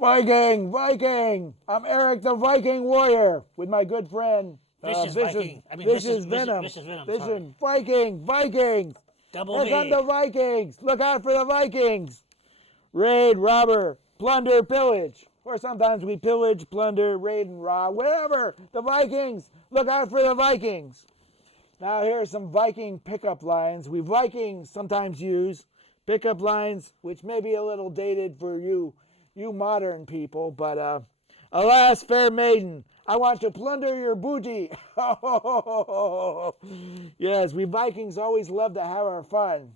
Viking, Viking! I'm Erik the Viking warrior with my good friend Vicious Viking. Vicious Venom. Vicious Venom. Vicious Viking, Vikings! Double Here come V. the Vikings! Look out for the Vikings! Raid, robber, plunder, pillage. Or sometimes we pillage, plunder, raid, and rob. Whatever! The Vikings! Look out for the Vikings! Now here are some Viking pickup lines we Vikings sometimes use. Pickup lines which may be a little dated for you modern people, but alas, fair maiden, I want to plunder your booty. Yes, we Vikings always love to have our fun.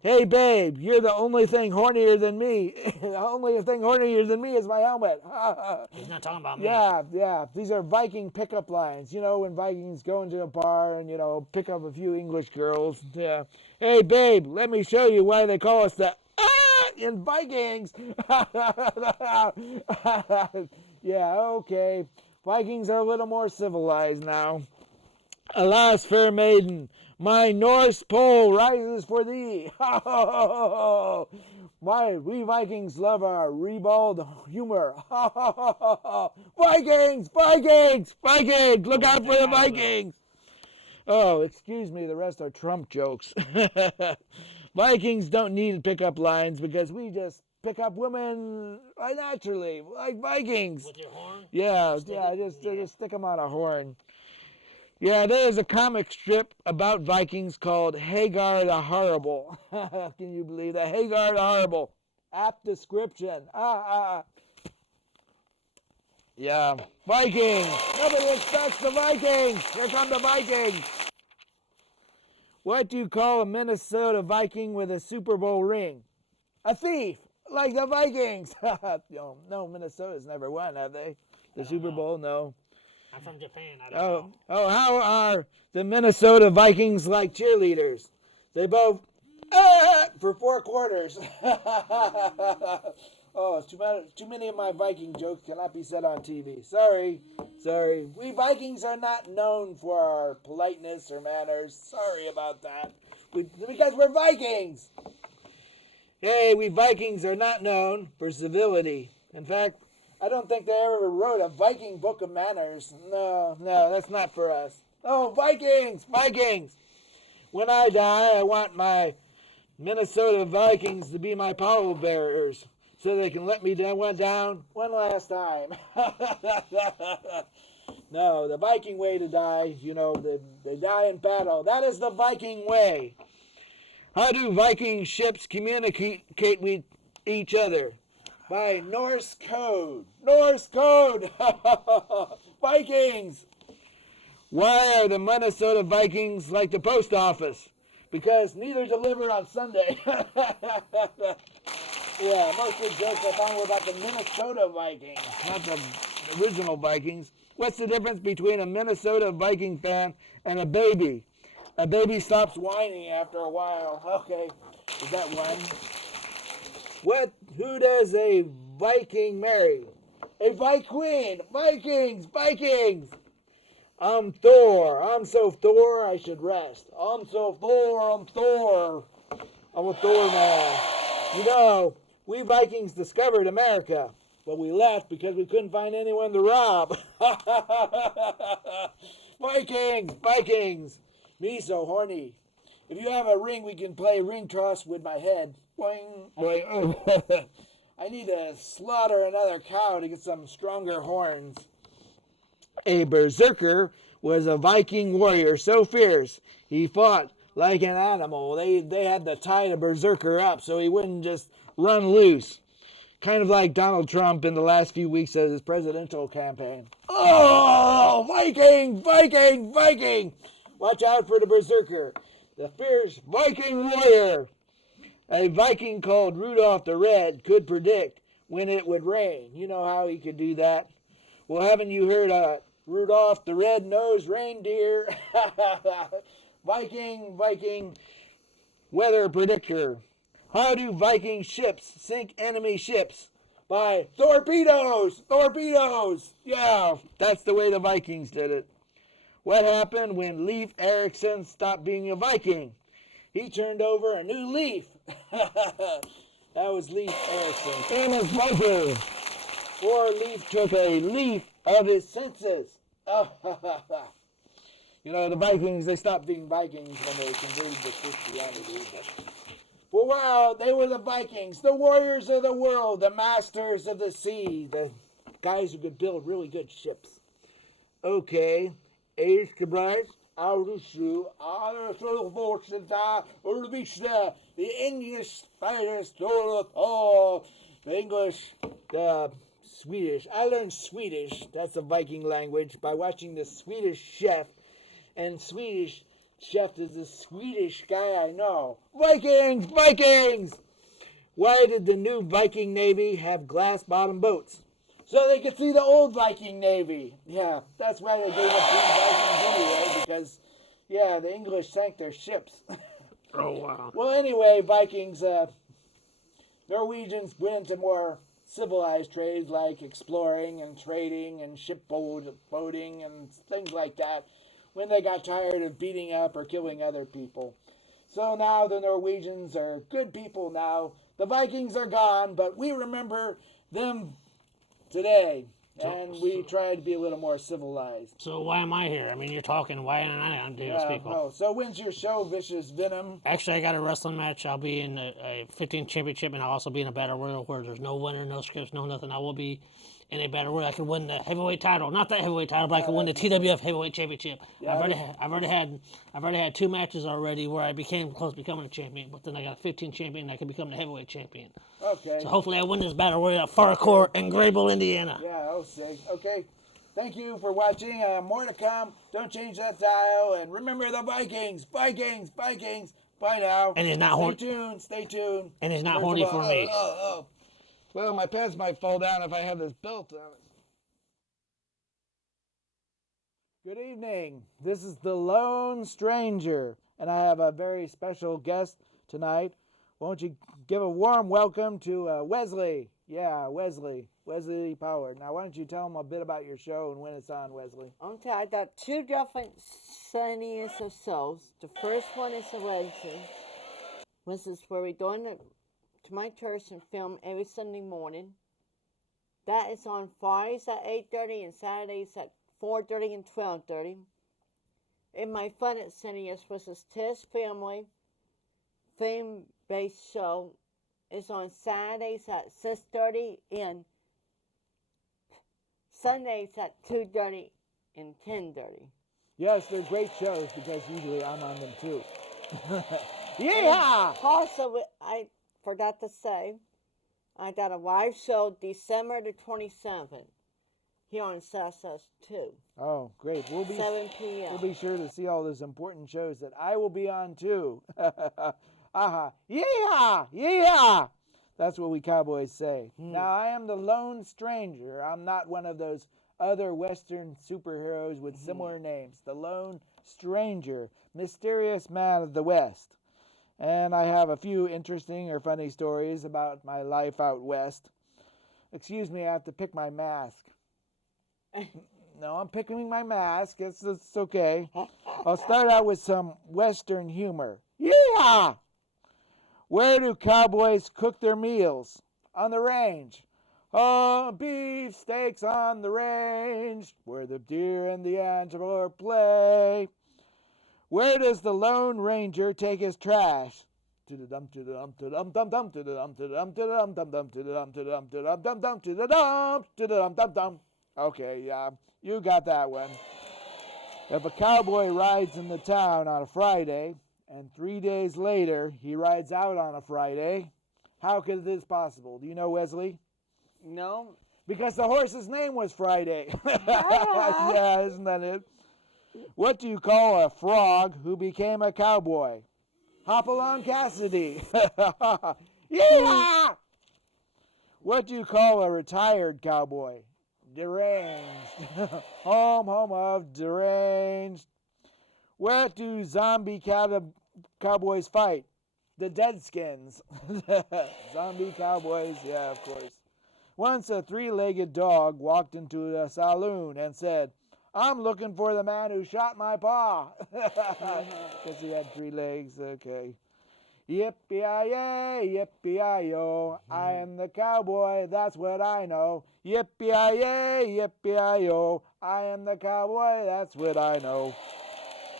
Hey babe, you're the only thing hornier than me. The only thing hornier than me is my helmet. He's not talking about me. Yeah. These are Viking pickup lines. You know, when Vikings go into a bar and, pick up a few English girls. Yeah. Hey babe, let me show you why they call us the in Vikings. Yeah, okay. Vikings are a little more civilized now. Alas, fair maiden, my Norse pole rises for thee. We Vikings love our ribald humor. Vikings, Vikings, Vikings, look out for the Vikings. Oh, excuse me, the rest are Trump jokes. Vikings don't need pickup lines because we just pick up women naturally, like Vikings. With your horn? Yeah, just stick them on a horn. Yeah, there's a comic strip about Vikings called Hagar the Horrible. Can you believe that? Hagar the Horrible. Apt description. Yeah, Vikings. Nobody expects the Vikings. Here come the Vikings. What do you call a Minnesota Viking with a Super Bowl ring? A thief, like the Vikings. No, Minnesota's never won, have they? The Super Bowl, no. I'm from Japan. I don't know. Oh, how are the Minnesota Vikings like cheerleaders? They both for 4 quarters. Oh, too many of my Viking jokes cannot be said on TV. Sorry. We Vikings are not known for our politeness or manners. Sorry about that. Because we're Vikings. Hey, we Vikings are not known for civility. In fact, I don't think they ever wrote a Viking book of manners. No, that's not for us. Oh, Vikings! When I die, I want my Minnesota Vikings to be my pallbearers so they can let me down one last time. No, the Viking way to die, they die in battle. That is the Viking way. How do Viking ships communicate with each other? By Norse code. Vikings. Why are the Minnesota Vikings like the post office? Because neither deliver on Sunday. Yeah, most of the jokes I found were about the Minnesota Vikings, not the original Vikings. What's the difference between a Minnesota Viking fan and a baby? A baby stops whining after a while. Okay, is that one? Who does a Viking marry? A Viking. Vikings. I'm Thor. I'm so Thor I should rest. I'm so Thor. I'm a Thor man. We Vikings discovered America, but we left because we couldn't find anyone to rob. Vikings. Me so horny. If you have a ring, we can play ring toss with my head. Boing, boing. I need to slaughter another cow to get some stronger horns. A berserker was a Viking warrior so fierce he fought like an animal. They had to tie the berserker up so he wouldn't just run loose. Kind of like Donald Trump in the last few weeks of his presidential campaign. Oh, Viking! Watch out for the berserker, the fierce Viking warrior. A Viking called Rudolph the Red could predict when it would rain. You know how he could do that? Well, haven't you heard Rudolph the Red-Nosed Reindeer? Viking weather predictor. How do Viking ships sink enemy ships? By torpedoes! Yeah, that's the way the Vikings did it. What happened when Leif Erikson stopped being a Viking? He turned over a new leaf. That was Leif Erikson. Famous Viking. Poor Leif took a leaf of his senses. Oh, You know, the Vikings, they stopped being Vikings when they converted to Christianity. Well, wow, they were the Vikings, the warriors of the world, the masters of the sea, the guys who could build really good ships. Okay, the English fighters the English, the Swedish. I learned Swedish, that's the Viking language, by watching the Swedish Chef. And Swedish Chef is the Swedish guy I know. Vikings! Vikings! Why did the new Viking Navy have glass-bottom boats? So they could see the old Viking Navy. Yeah, that's why they gave up being Vikings anyway, because, yeah, the English sank their ships. Oh, wow. Well, anyway, Vikings, Norwegians went into more civilized trades like exploring and trading and boating and things like that when they got tired of beating up or killing other people. So now the Norwegians are good people now. The Vikings are gone, but we remember them today. And we try to be a little more civilized. So why am I here? I mean, you're talking. Why am I on these people? Oh, so when's your show, Vicious Venom? Actually, I got a wrestling match. I'll be in a 15 championship, and I'll also be in a battle royal where there's no winner, no scripts, no nothing. I will be in a battle royal. I could win the heavyweight title, not that heavyweight title, but I could win the TWF heavyweight championship. Yeah, I've already had 2 matches already where I became close to becoming a champion. But then I got a 15 champion, and I could become the heavyweight champion. Okay. So hopefully I win this battle royal at Farcourt in Grable, Indiana. Yeah, oh, sick. Okay. Thank you for watching. More to come. Don't change that dial. And remember the Vikings. Vikings. Vikings. Bye now. And he's not horny. Stay tuned. And he's not horny for me. Well, my pants might fall down if I have this belt on it. Good evening. This is the Lone Stranger. And I have a very special guest tonight. Won't you give a warm welcome to Wesley? Yeah, Wesley Pollard. Now, why don't you tell them a bit about your show and when it's on, Wesley? Okay, I got 2 different Sundays or shows. The first one is a Wednesday. This is where we go to my church and film every Sunday morning. That is on Fridays at 8:30 and Saturdays at 4:30 and 12:30. And my Fun at Sundays, which is Tess Family, theme-based show, is on Saturdays at 6:30 and Sundays at 2:30 and 10:30. Yes, they're great shows because usually I'm on them too. Yeah! Also, I forgot to say, I got a live show December the 27th here on SAS 2. Oh, great. 7 p.m. We'll be sure to see all those important shows that I will be on too. Yeah! Yeah! That's what we cowboys say. Now, I am the Lone Stranger. I'm not one of those other Western superheroes with similar names. The Lone Stranger, mysterious man of the West. And I have a few interesting or funny stories about my life out west. Excuse me, I have to pick my mask. No, I'm picking my mask. It's okay. I'll start out with some Western humor. Yeah! Where do cowboys cook their meals? On the range. Oh, beef steaks on the range, where the deer and the antelope play. Where does the Lone Ranger take his trash? To the dump, to the dump, to the dump, dump, dump, to the dump, to the dump, to the dump, dump, dump, to the dump, to the dump, to the dump, dump, dump, to the dump, to the dump, dump, dump. Okay, yeah, you got that one. If a cowboy rides in the town on a Friday, and 3 days later he rides out on a Friday, how could this be possible? Do you know, Wesley? No. Because the horse's name was Friday. Yeah, isn't that it? What do you call a frog who became a cowboy? Hopalong Cassidy. Yeah! What do you call a retired cowboy? Deranged. Home of deranged. Where do zombie cowboys fight? The Deadskins. Zombie cowboys, yeah, of course. Once a 3-legged dog walked into a saloon and said, I'm looking for the man who shot my paw. Because he had 3 legs, okay. Yippee-yi-yay, yippee-yi-yo. I am the cowboy, that's what I know. Yippee-yi-yay, yippee-yi-yo. I am the cowboy, that's what I know.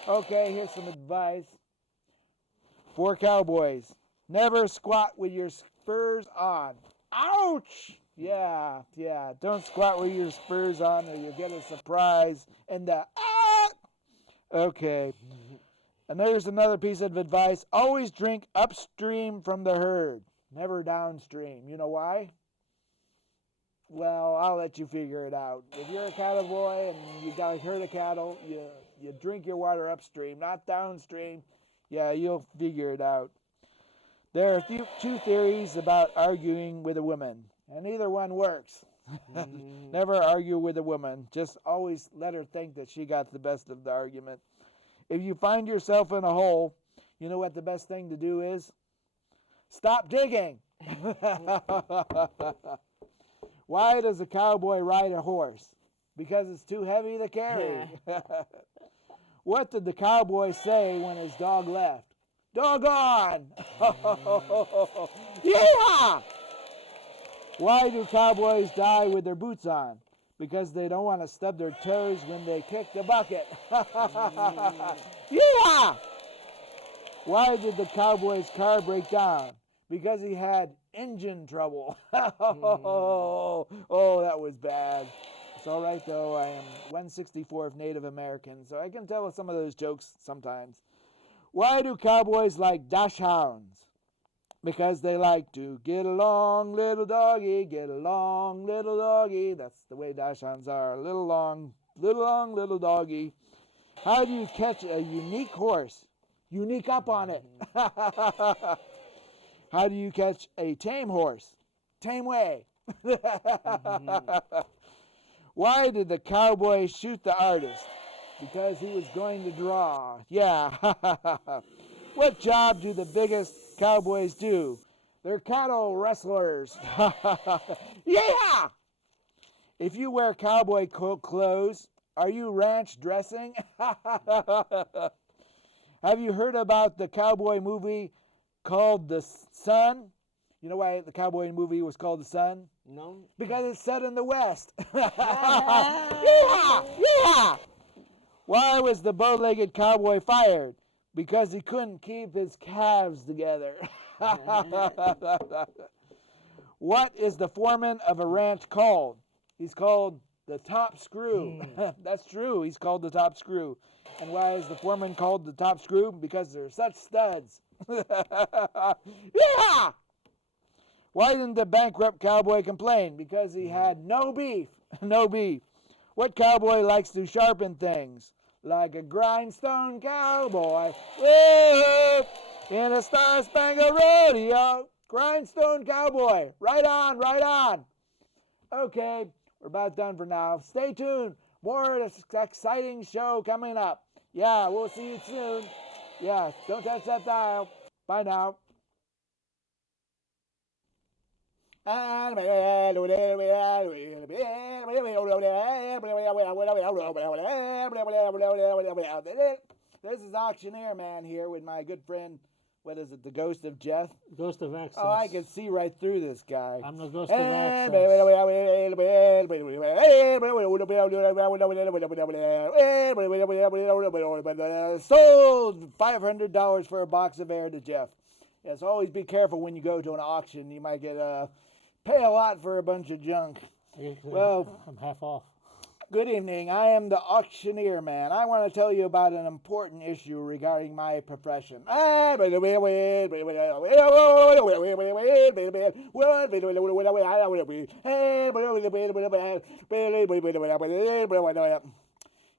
Okay, here's some advice for cowboys. Never squat with your spurs on. Ouch! Yeah. Don't squat with your spurs on or you'll get a surprise. And okay. And there's another piece of advice. Always drink upstream from the herd, never downstream. You know why? Well, I'll let you figure it out. If you're a cattle boy and you got a herd of cattle, you drink your water upstream, not downstream. Yeah, you'll figure it out. There are two theories about arguing with a woman, and either one works. Never argue with a woman. Just always let her think that she got the best of the argument. If you find yourself in a hole, you know what the best thing to do is? Stop digging. Why does a cowboy ride a horse? Because it's too heavy to carry. What did the cowboy say when his dog left? Doggone! Yeah! Why do cowboys die with their boots on? Because they don't want to stub their toes when they kick the bucket. Yeah! Why did the cowboy's car break down? Because he had engine trouble. Oh, that was bad. It's all right, though. I am 1/64 Native American, so I can tell some of those jokes sometimes. Why do cowboys like dachshunds? Because they like to get along, little doggy, get along, little doggy. That's the way dachshunds are. Little long, little doggy. How do you catch a unique horse? Unique up on it. How do you catch a tame horse? Tame way. Why did the cowboy shoot the artist? Because he was going to draw. Yeah. What job do the biggest cowboys do? They're cattle wrestlers. Yeah! If you wear cowboy clothes, are you ranch dressing? Have you heard about the cowboy movie called The Sun? You know why the cowboy movie was called The Sun? No. Because it's set in the West. Yeah! Why was the bow-legged cowboy fired? Because he couldn't keep his calves together. What is the foreman of a ranch called? He's called the top screw. That's true. He's called the top screw. And why is the foreman called the top screw? Because they're such studs. Yeah! Why didn't the bankrupt cowboy complain? Because he had no beef. No beef. What cowboy likes to sharpen things? Like a grindstone cowboy. Whoa! In a star-spangled rodeo. Grindstone cowboy. Right on, right on. Okay, we're about done for now. Stay tuned. More exciting show coming up. Yeah, we'll see you soon. Yeah, don't touch that dial. Bye now. This is Auctioneer Man here with my good friend, what is it, the Ghost of Jeff? Ghost of Access. Oh, I can see right through this guy. I'm the Ghost of Access. Sold $500 for a box of air to Jeff. Yes, always be careful when you go to an auction. You might get pay a lot for a bunch of junk. Well, I'm half off. good evening. I am the Auctioneer Man. I want to tell you about an important issue regarding my profession.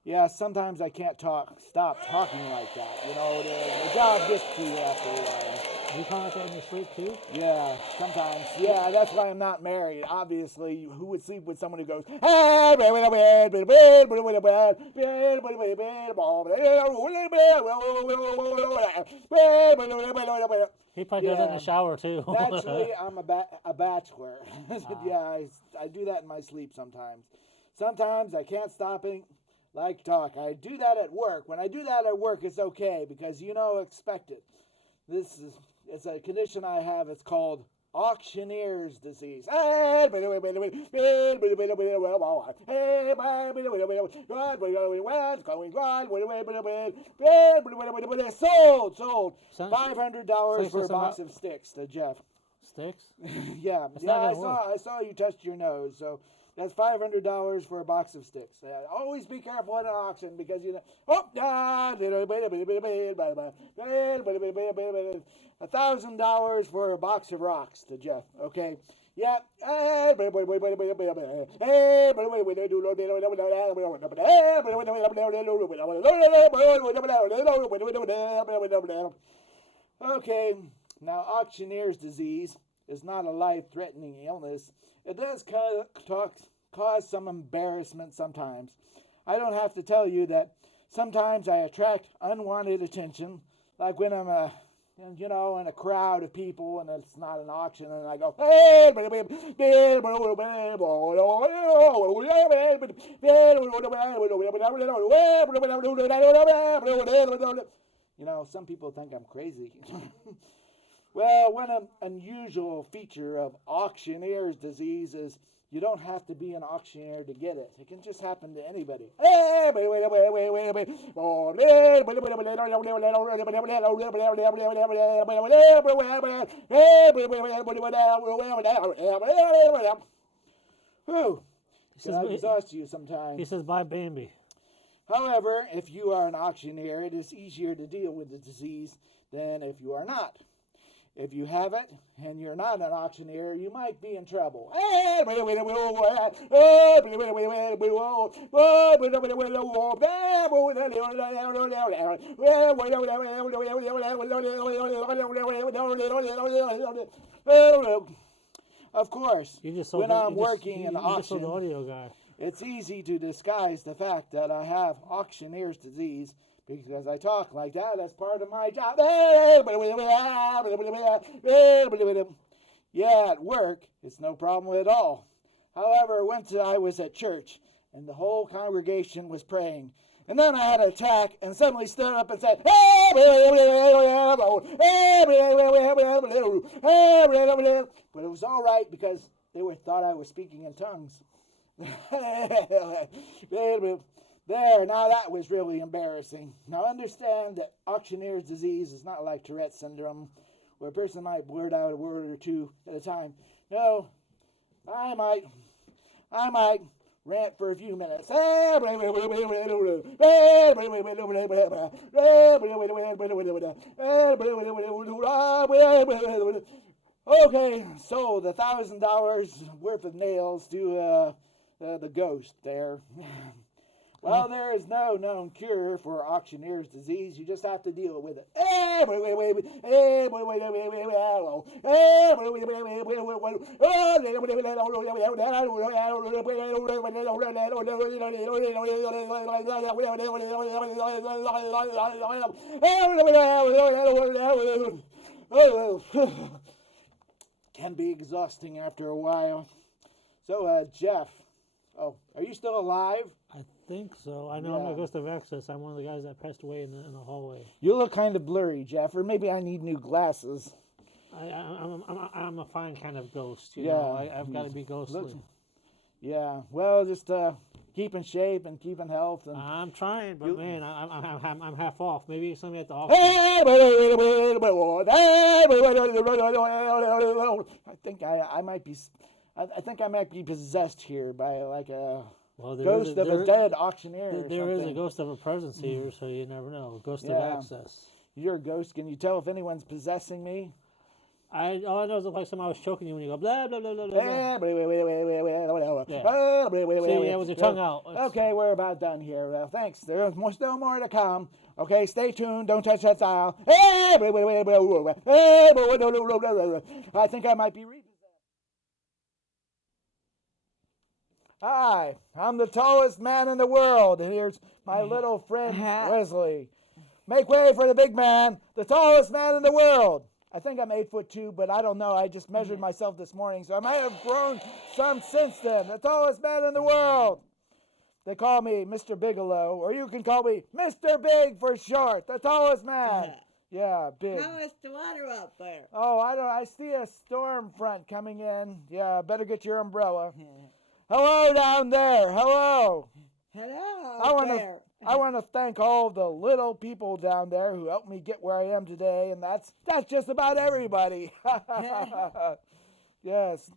Yeah, sometimes I can't stop talking like that. You know, the job gets to you after a while. You talk like that in your sleep too? Yeah, sometimes. Yeah, that's why I'm not married. Obviously, who would sleep with someone who goes, He probably does it in the shower too. Actually, I'm a bachelor. Yeah, I do that in my sleep sometimes. Sometimes I can't stop it. Like talk. I do that at work. When I do that at work, it's okay because expect it. It's a condition I have. It's called auctioneer's disease. Sold. $500 for a box of sticks to Jeff. Sticks? Yeah, That's not I gonna work. saw you touched your nose, so that's $500 for a box of sticks. Always be careful at an auction because you know. $1,000 for a box of rocks to Jeff. Okay. Yeah. Okay. Now, auctioneer's disease is not a life-threatening illness. It does cause some embarrassment sometimes. I don't have to tell you that sometimes I attract unwanted attention, like when I'm in a crowd of people and it's not an auction, and I go, some people think I'm crazy. Well, one unusual feature of auctioneer's disease is you don't have to be an auctioneer to get it. It can just happen to anybody. Whew. Can exhaust you sometimes. He says, bye, Bambi. However, if you are an auctioneer, it is easier to deal with the disease than if you are not. If you have it and you're not an auctioneer, you might be in trouble. Of course, when I'm working in auction, the audio guy. It's easy to disguise the fact that I have auctioneer's disease because I talk like that. That's part of my job. Yeah, at work, it's no problem at all. However, once I was at church and the whole congregation was praying, and then I had an attack and suddenly stood up and said, but it was all right because they thought I was speaking in tongues. There, now that was really embarrassing. Now understand that auctioneer's disease is not like Tourette's syndrome, where a person might blurt out a word or two at a time. No, I might rant for a few minutes. Okay, so the $1,000 worth of nails to the ghost there. Well, there is no known cure for auctioneer's disease. You just have to deal with it. Can be exhausting after a while. So, Jeff, are you still alive? I think so. I know I'm a ghost of access. I'm one of the guys that passed away in the hallway. You look kind of blurry, Jeff, or maybe I need new glasses. I'm a fine kind of ghost. You know? I've got to be ghostly. Yeah, well, just keep in shape and keep in health. And I'm trying, but man, I'm half off. Maybe somebody at the office. I think I might be possessed here by like a Well, ghost of a dead auctioneer. There is a ghost of a presence here, so you never know. Ghost of access. You're a ghost. Can you tell if anyone's possessing me? All I know is it looks like somebody was choking you when you go blah blah blah blah blah. Yeah. See, with your tongue out. Okay, we're about done here. Thanks. There's still more to come. Okay, stay tuned. Don't touch that dial. I think I might be repossessed. Hi, I'm the tallest man in the world, and here's my little friend Wesley. Make way for the big man, the tallest man in the world. I think I'm 8'2", but I don't know. I just measured myself this morning, so I might have grown some since then. The tallest man in the world. They call me Mr. Bigelow, or you can call me Mr. Big for short, the tallest man. Yeah, big. How is the water up there? Oh, I see a storm front coming in. Yeah, better get your umbrella. Hello down there. Hello. Hello. I want to thank all the little people down there who helped me get where I am today, and that's just about everybody. Yes.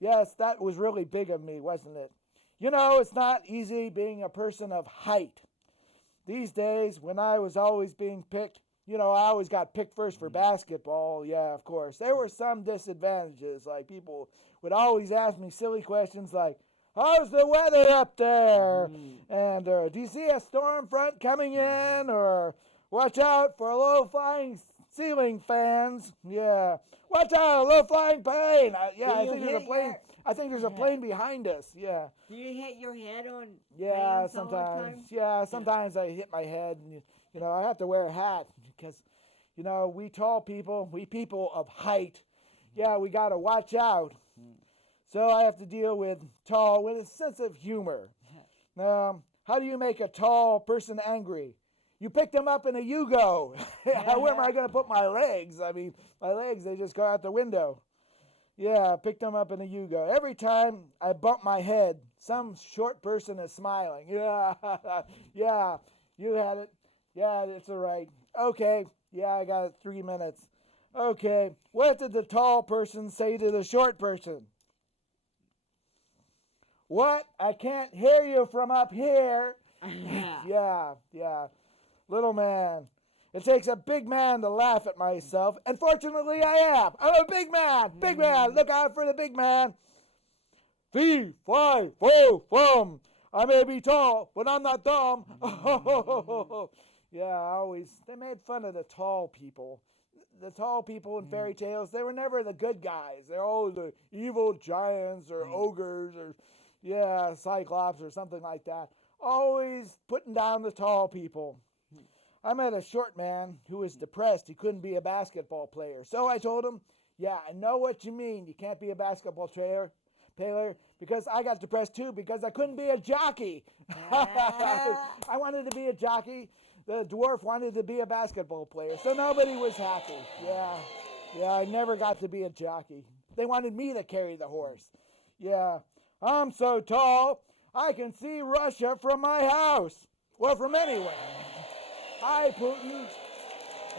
Yes, that was really big of me, wasn't it? You know, it's not easy being a person of height. These days, when I was always being picked, I always got picked first for basketball. Yeah, of course. There were some disadvantages, like people would always ask me silly questions like, how's the weather up there? And do you see a storm front coming in? Or watch out for low-flying ceiling fans. Yeah. Watch out, a low-flying plane. I think there's a plane. I think there's a plane behind us. Yeah. Do you hit your head on Yeah, fans all the time? sometimes. Yeah, sometimes I hit my head. And, I have to wear a hat because, we tall people, we people of height, we got to watch out. So I have to deal with tall with a sense of humor. How do you make a tall person angry? You pick them up in a Yugo. Where am I going to put my legs? I mean, my legs, they just go out the window. Yeah, pick them up in a Yugo. Every time I bump my head, some short person is smiling. Yeah, yeah, you had it. Yeah, it's all right. Okay, yeah, I got it. 3 minutes. Okay, what did the tall person say to the short person? What? I can't hear you from up here. Yeah. Little man. It takes a big man to laugh at myself, and fortunately I am. I'm a big man. Big man. Look out for the big man. Fee, fly, fo, fum. I may be tall, but I'm not dumb. Yeah, they made fun of the tall people. The tall people in fairy tales, they were never the good guys. They're all the evil giants or ogres or, cyclops or something like that. Always putting down the tall people. I met a short man who was depressed. He couldn't be a basketball player. So I told him, I know what you mean. You can't be a basketball player because I got depressed too because I couldn't be a jockey. I wanted to be a jockey. The dwarf wanted to be a basketball player. So nobody was happy. Yeah, I never got to be a jockey. They wanted me to carry the horse. Yeah, I'm so tall, I can see Russia from my house. Well, from anywhere. Hi, Putin.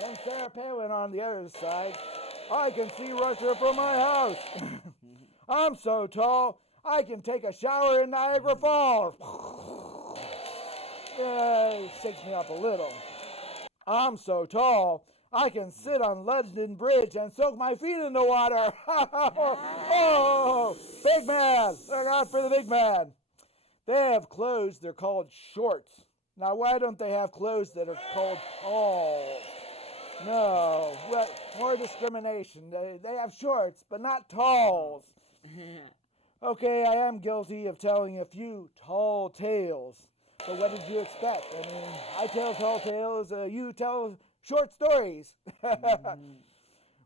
And Sarah Palin on the other side. I can see Russia from my house. I'm so tall, I can take a shower in Niagara Falls. It shakes me up a little. I'm so tall, I can sit on London Bridge and soak my feet in the water. Oh, big man. Look out for the big man. They have clothes, they're called shorts. Now, why don't they have clothes that are called tall? No, more discrimination. They have shorts, but not talls. Okay, I am guilty of telling a few tall tales. So what did you expect? I mean, I tell tall tales, you tell short stories.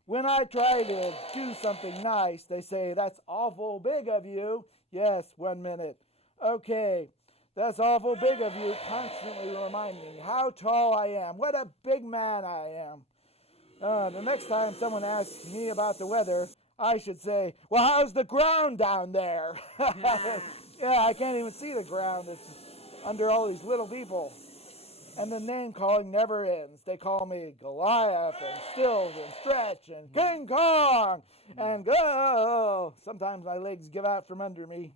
When I try to do something nice, they say, that's awful big of you. Yes, 1 minute. Okay. That's awful big of you, constantly remind me how tall I am, what a big man I am. The next time someone asks me about the weather, I should say, well, how's the ground down there? I can't even see the ground. It's under all these little people. And the name calling never ends. They call me Goliath and Stills and Stretch and King Kong and go. Sometimes my legs give out from under me.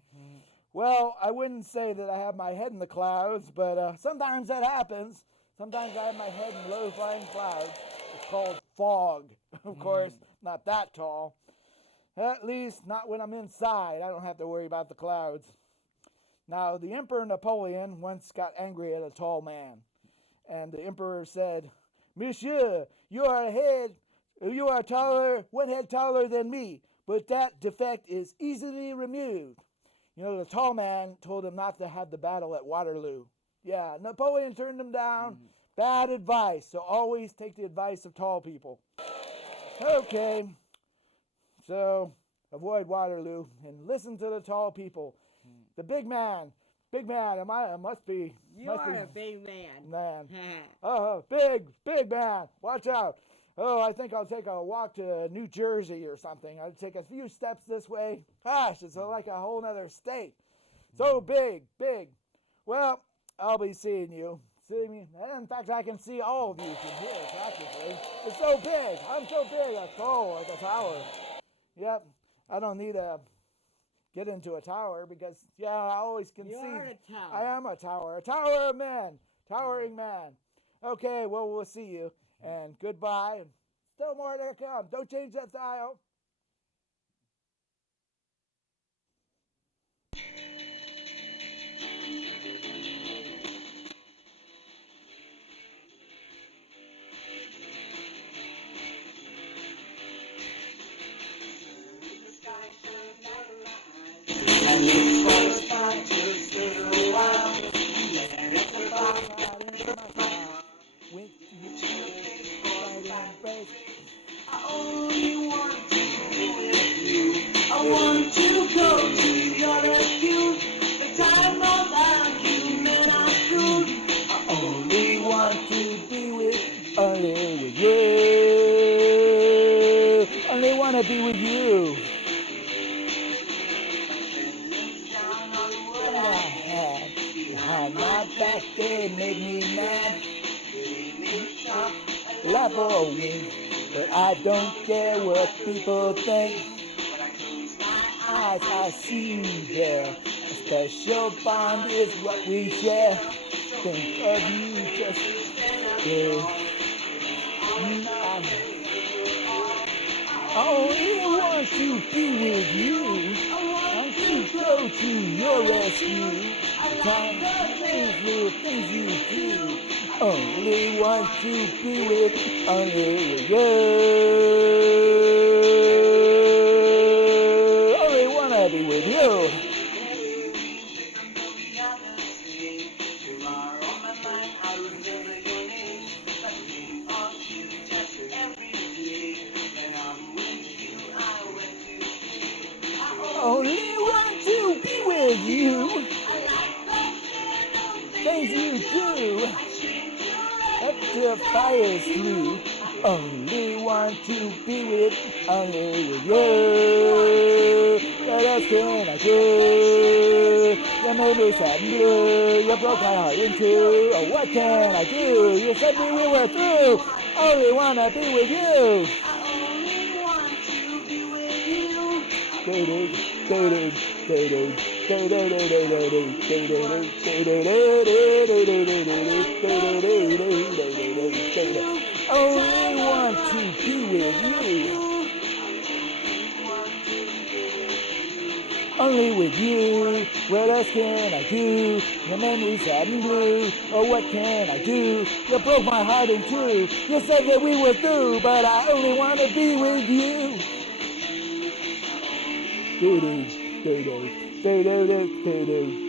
Well, I wouldn't say that I have my head in the clouds, but sometimes that happens. Sometimes I have my head in low-flying clouds. It's called fog. Of course, not that tall. At least not when I'm inside. I don't have to worry about the clouds. Now, the Emperor Napoleon once got angry at a tall man. And the Emperor said, Monsieur, you are taller, 1 head taller than me, but that defect is easily removed. The tall man told him not to have the battle at Waterloo. Yeah, Napoleon turned him down. Bad advice. So always take the advice of tall people. Okay. So avoid Waterloo and listen to the tall people. The big man, Big man, I must be. You must are be a big man. man. Oh, big man. Watch out. Oh, I think I'll take a walk to New Jersey or something. I'll take a few steps this way. Gosh, it's like a whole nother state. So big. Well, I'll be seeing you. See me? In fact, I can see all of you from here, practically. It's so big. I'm so big. I'm tall like a tower. Yep. I don't need to get into a tower because, yeah, I always can see. You are a tower. I am a tower. A tower of men. Towering man. Okay, well, we'll see you. And goodbye. And still more to come. Don't change that dial. I want to go to your rescue. The time around you men are screwed. I only want to be with you. Only wanna be with you. What I had behind my back, they made me mad. Laugh or win, but I don't care what people think. Eyes, I see you there. A special bond is what we share. Think of you just I only want to be with you. I want to go to your rescue. Time the things you do. Only want to be with you. Be with you. Only want to be with you. Things you do. Up the fires through. Only want to be with you. What else can I do? You made me sad and blue. You broke my heart in two. Oh, what can I do? You said we were through. Only wanna be with you. I only want to be with you. Only want to be with you. Only with you. What else can I do? Your memory's sad and blue. Oh, what can I do? You broke my heart in two. You said that we were through, but I only want to be with you. Do do do do do do do do.